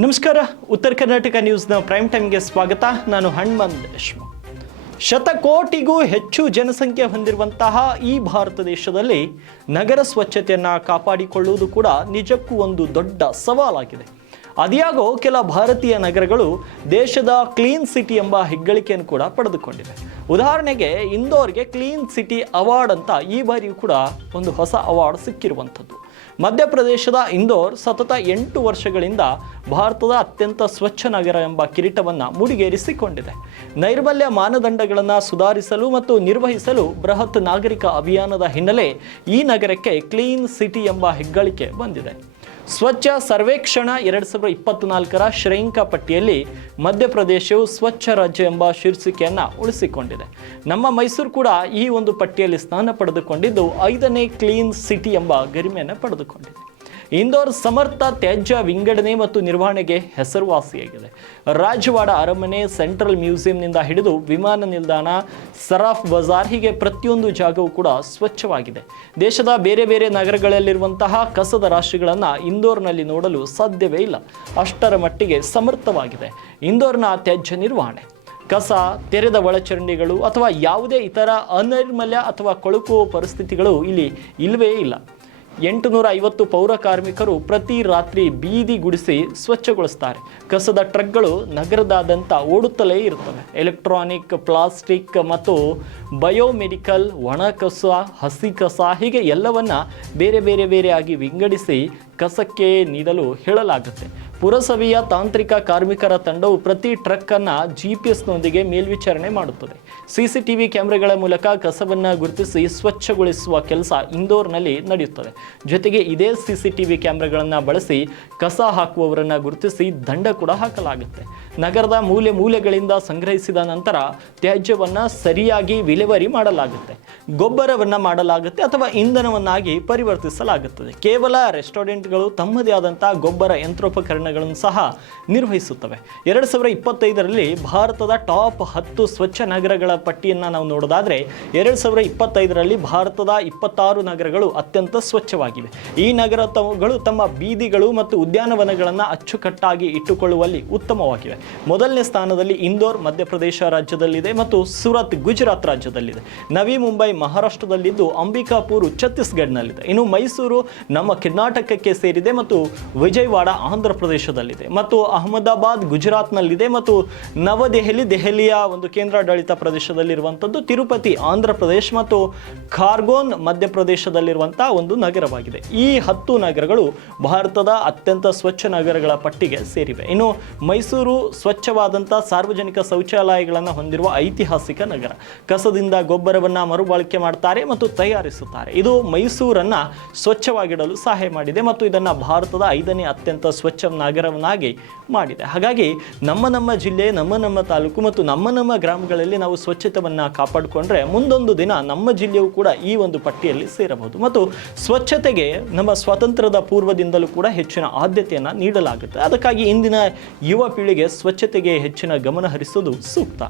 ನಮಸ್ಕಾರ. ಉತ್ತರ ಕರ್ನಾಟಕ ನ್ಯೂಸ್ನ ಪ್ರೈಮ್ ಟೈಮ್ಗೆ ಸ್ವಾಗತ. ನಾನು ಹನುಮಂತ್ ದೇಶ್ಮುಖ್. ಶತಕೋಟಿಗೂ ಹೆಚ್ಚು ಜನಸಂಖ್ಯೆ ಹೊಂದಿರುವಂತಹ ಈ ಭಾರತ ದೇಶದಲ್ಲಿ ನಗರ ಸ್ವಚ್ಛತೆಯನ್ನು ಕಾಪಾಡಿಕೊಳ್ಳುವುದು ಕೂಡ ನಿಜಕ್ಕೂ ಒಂದು ದೊಡ್ಡ ಸವಾಲಾಗಿದೆ. ಅದ್ಯಾಗೋ ಕೆಲ ಭಾರತೀಯ ನಗರಗಳು ದೇಶದ ಕ್ಲೀನ್ ಸಿಟಿ ಎಂಬ ಹೆಗ್ಗಳಿಕೆಯನ್ನು ಕೂಡ ಪಡೆದುಕೊಂಡಿವೆ. ಉದಾಹರಣೆಗೆ ಇಂದೋರ್ಗೆ ಕ್ಲೀನ್ ಸಿಟಿ ಅವಾರ್ಡ್ ಅಂತ ಈ ಬಾರಿಯೂ ಕೂಡ ಒಂದು ಹೊಸ ಅವಾರ್ಡ್ ಸಿಕ್ಕಿರುವಂಥದ್ದು. ಮಧ್ಯಪ್ರದೇಶದ ಇಂದೋರ್ ಸತತ 8 ವರ್ಷಗಳಿಂದ ಭಾರತದ ಅತ್ಯಂತ ಸ್ವಚ್ಛ ನಗರ ಎಂಬ ಕಿರೀಟವನ್ನು ಮುಡಿಗೇರಿಸಿಕೊಂಡಿದೆ. ನೈರ್ಮಲ್ಯ ಮಾನದಂಡಗಳನ್ನು ಸುಧಾರಿಸಲು ಮತ್ತು ನಿರ್ವಹಿಸಲು ಬೃಹತ್ ನಾಗರಿಕ ಅಭಿಯಾನದ ಹಿನ್ನೆಲೆ ಈ ನಗರಕ್ಕೆ ಕ್ಲೀನ್ ಸಿಟಿ ಎಂಬ ಹೆಗ್ಗಳಿಕೆ ಬಂದಿದೆ. ಸ್ವಚ್ಛ ಸರ್ವೇಕ್ಷಣ 2024ರ ಶ್ರೇಯಾಂಕ ಪಟ್ಟಿಯಲ್ಲಿ ಮಧ್ಯಪ್ರದೇಶವು ಸ್ವಚ್ಛ ರಾಜ್ಯ ಎಂಬ ಶೀರ್ಷಿಕೆಯನ್ನು ಉಳಿಸಿಕೊಂಡಿದೆ. ನಮ್ಮ ಮೈಸೂರು ಕೂಡ ಈ ಒಂದು ಪಟ್ಟಿಯಲ್ಲಿ ಸ್ಥಾನ ಪಡೆದುಕೊಂಡಿದ್ದು 5ನೇ ಕ್ಲೀನ್ ಸಿಟಿ ಎಂಬ ಗರಿಮೆಯನ್ನು ಪಡೆದುಕೊಂಡಿದೆ. ಇಂದೋರ್ ಸಮರ್ಥ ತ್ಯಾಜ್ಯ ವಿಂಗಡಣೆ ಮತ್ತು ನಿರ್ವಹಣೆಗೆ ಹೆಸರುವಾಸಿಯಾಗಿದೆ. ರಾಜವಾಡ ಅರಮನೆ, ಸೆಂಟ್ರಲ್ ಮ್ಯೂಸಿಯಂನಿಂದ ಹಿಡಿದು ವಿಮಾನ ನಿಲ್ದಾಣ, ಸರಾಫ್ ಬಜಾರ್ ಹೀಗೆ ಪ್ರತಿಯೊಂದು ಜಾಗವೂ ಕೂಡ ಸ್ವಚ್ಛವಾಗಿದೆ. ದೇಶದ ಬೇರೆ ಬೇರೆ ನಗರಗಳಲ್ಲಿರುವಂತಹ ಕಸದ ರಾಶಿಗಳನ್ನು ಇಂದೋರ್ನಲ್ಲಿ ನೋಡಲು ಸಾಧ್ಯವೇ ಇಲ್ಲ. ಅಷ್ಟರ ಮಟ್ಟಿಗೆ ಸಮರ್ಥವಾಗಿದೆ ಇಂದೋರ್ನ ತ್ಯಾಜ್ಯ ನಿರ್ವಹಣೆ. ಕಸ, ತೆರೆದ ಒಳಚರಂಡಿಗಳು ಅಥವಾ ಯಾವುದೇ ಇತರ ಅನೈರ್ಮಲ್ಯ ಅಥವಾ ಕೊಳಕು ಪರಿಸ್ಥಿತಿಗಳು ಇಲ್ಲಿ ಇಲ್ಲವೇ ಇಲ್ಲ. 850 ಪೌರ ಕಾರ್ಮಿಕರು ಪ್ರತಿ ರಾತ್ರಿ ಬೀದಿ ಗುಡಿಸಿ ಸ್ವಚ್ಛಗೊಳಿಸ್ತಾರೆ. ಕಸದ ಟ್ರಕ್ಗಳು ನಗರದಾದ್ಯಂತ ಓಡುತ್ತಲೇ ಇರುತ್ತವೆ. ಎಲೆಕ್ಟ್ರಾನಿಕ್, ಪ್ಲಾಸ್ಟಿಕ್ ಮತ್ತು ಬಯೋಮೆಡಿಕಲ್, ಒಣ ಕಸ, ಹಸಿ ಕಸ ಹೀಗೆ ಎಲ್ಲವನ್ನ ಬೇರೆ ಬೇರೆಯಾಗಿ ವಿಂಗಡಿಸಿ ಕಸಕ್ಕೆ ನೀಡಲು ಹೇಳಲಾಗುತ್ತೆ. ಪುರಸಭೆಯ ತಾಂತ್ರಿಕ ಕಾರ್ಮಿಕರ ತಂಡವು ಪ್ರತಿ ಟ್ರಕ್ ಅನ್ನ GPS-ನೊಂದಿಗೆ ಮೇಲ್ವಿಚಾರಣೆ ಮಾಡುತ್ತದೆ. CCTV ಕ್ಯಾಮೆರಾಗಳ ಮೂಲಕ ಕಸವನ್ನು ಗುರುತಿಸಿ ಸ್ವಚ್ಛಗೊಳಿಸುವ ಕೆಲಸ ಇಂದೋರ್ನಲ್ಲಿ ನಡೆಯುತ್ತದೆ. ಜೊತೆಗೆ ಇದೇ CCTV ಕ್ಯಾಮೆರಾಗಳನ್ನು ಬಳಸಿ ಕಸ ಹಾಕುವವರನ್ನು ಗುರುತಿಸಿ ದಂಡ ಕೂಡ ಹಾಕಲಾಗುತ್ತೆ. ನಗರದ ಮೂಲೆಗಳಿಂದ ಸಂಗ್ರಹಿಸಿದ ನಂತರ ತ್ಯಾಜ್ಯವನ್ನು ಸರಿಯಾಗಿ ವಿಲೇವಾರಿ ಮಾಡಲಾಗುತ್ತೆ. ಗೊಬ್ಬರವನ್ನು ಮಾಡಲಾಗುತ್ತೆ ಅಥವಾ ಇಂಧನವನ್ನಾಗಿ ಪರಿವರ್ತಿಸಲಾಗುತ್ತದೆ. ಕೇವಲ ರೆಸ್ಟೋರೆಂಟ್ಗಳು ತಮ್ಮದೇ ಆದಂತಹ ಗೊಬ್ಬರ ಯಂತ್ರೋಪಕರಣಗಳನ್ನು ಸಹ ನಿರ್ವಹಿಸುತ್ತವೆ. 2025ರಲ್ಲಿ ಭಾರತದ ಟಾಪ್ 10 ಸ್ವಚ್ಛ ನಗರಗಳ ಪಟ್ಟಿಯನ್ನು ನಾವು ನೋಡೋದಾದ್ರೆ 2025ರಲ್ಲಿ ಭಾರತದ 26 ನಗರಗಳು ಅತ್ಯಂತ ಸ್ವಚ್ಛವಾಗಿವೆ. ಈ ನಗರಗಳು ತಮ್ಮ ಬೀದಿಗಳು ಮತ್ತು ಉದ್ಯಾನವನಗಳನ್ನು ಅಚ್ಚುಕಟ್ಟಾಗಿ ಇಟ್ಟುಕೊಳ್ಳುವಲ್ಲಿ ಉತ್ತಮವಾಗಿವೆ. ಮೊದಲನೇ ಸ್ಥಾನದಲ್ಲಿ ಇಂದೋರ್ ಮಧ್ಯಪ್ರದೇಶ ರಾಜ್ಯದಲ್ಲಿದೆ ಮತ್ತು ಸೂರತ್ ಗುಜರಾತ್ ರಾಜ್ಯದಲ್ಲಿದೆ. ನವಿ ಮುಂಬೈ ಮಹಾರಾಷ್ಟ್ರದಲ್ಲಿದ್ದು ಅಂಬಿಕಾಪುರ್ ಛತ್ತೀಸ್ಗಢನಲ್ಲಿದೆ. ಇನ್ನು ಮೈಸೂರು ನಮ್ಮ ಕರ್ನಾಟಕಕ್ಕೆ ಸೇರಿದೆ ಮತ್ತು ವಿಜಯವಾಡ ಆಂಧ್ರ ಪ್ರದೇಶದಲ್ಲಿದೆ ಮತ್ತು ಅಹಮದಾಬಾದ್ ಗುಜರಾತ್ನಲ್ಲಿದೆ ಮತ್ತು ದೆಹಲಿಯ ಒಂದು ಕೇಂದ್ರಾಡಳಿತ ಪ್ರದೇಶದಲ್ಲಿರುವಂಥದ್ದು ತಿರುಪತಿ ಆಂಧ್ರ ಪ್ರದೇಶ ಮತ್ತು ಖಾರ್ಗೋನ್ ಮಧ್ಯಪ್ರದೇಶದಲ್ಲಿರುವಂತಹ ಒಂದು ನಗರವಾಗಿದೆ. ಈ 10 ನಗರಗಳು ಭಾರತದ ಅತ್ಯಂತ ಸ್ವಚ್ಛ ನಗರಗಳ ಪಟ್ಟಿಗೆ ಸೇರಿವೆ. ಇನ್ನು ಮೈಸೂರು ಸ್ವಚ್ಛವಾದಂಥ ಸಾರ್ವಜನಿಕ ಶೌಚಾಲಯಗಳನ್ನು ಹೊಂದಿರುವ ಐತಿಹಾಸಿಕ ನಗರ. ಕಸದಿಂದ ಗೊಬ್ಬರವನ್ನು ಮರುಬಳಕೆ ಮಾಡ್ತಾರೆ ಮತ್ತು ತಯಾರಿಸುತ್ತಾರೆ. ಇದು ಮೈಸೂರನ್ನು ಸ್ವಚ್ಛವಾಗಿಡಲು ಸಹಾಯ ಮಾಡಿದೆ ಮತ್ತು ಇದನ್ನು ಭಾರತದ 5ನೇ ಅತ್ಯಂತ ಸ್ವಚ್ಛ ನಗರವನ್ನಾಗಿ ಮಾಡಿದೆ. ಹಾಗಾಗಿ ನಮ್ಮ ಜಿಲ್ಲೆ, ನಮ್ಮ ತಾಲೂಕು ಮತ್ತು ನಮ್ಮ ಗ್ರಾಮಗಳಲ್ಲಿ ನಾವು ಸ್ವಚ್ಛತೆಯನ್ನು ಕಾಪಾಡಿಕೊಂಡ್ರೆ ಮುಂದೊಂದು ದಿನ ನಮ್ಮ ಜಿಲ್ಲೆಯೂ ಕೂಡ ಈ ಒಂದು ಪಟ್ಟಿಯಲ್ಲಿ ಸೇರಬಹುದು. ಮತ್ತು ಸ್ವಚ್ಛತೆಗೆ ನಮ್ಮ ಸ್ವಾತಂತ್ರ್ಯದ ಪೂರ್ವದಿಂದಲೂ ಕೂಡ ಹೆಚ್ಚಿನ ಆದ್ಯತೆಯನ್ನು ನೀಡಲಾಗುತ್ತೆ. ಅದಕ್ಕಾಗಿ ಇಂದಿನ ಯುವ ಪೀಳಿಗೆ ಸ್ವಚ್ಛತೆಗೆ ಹೆಚ್ಚಿನ ಗಮನ ಹರಿಸುವುದು ಸೂಕ್ತ.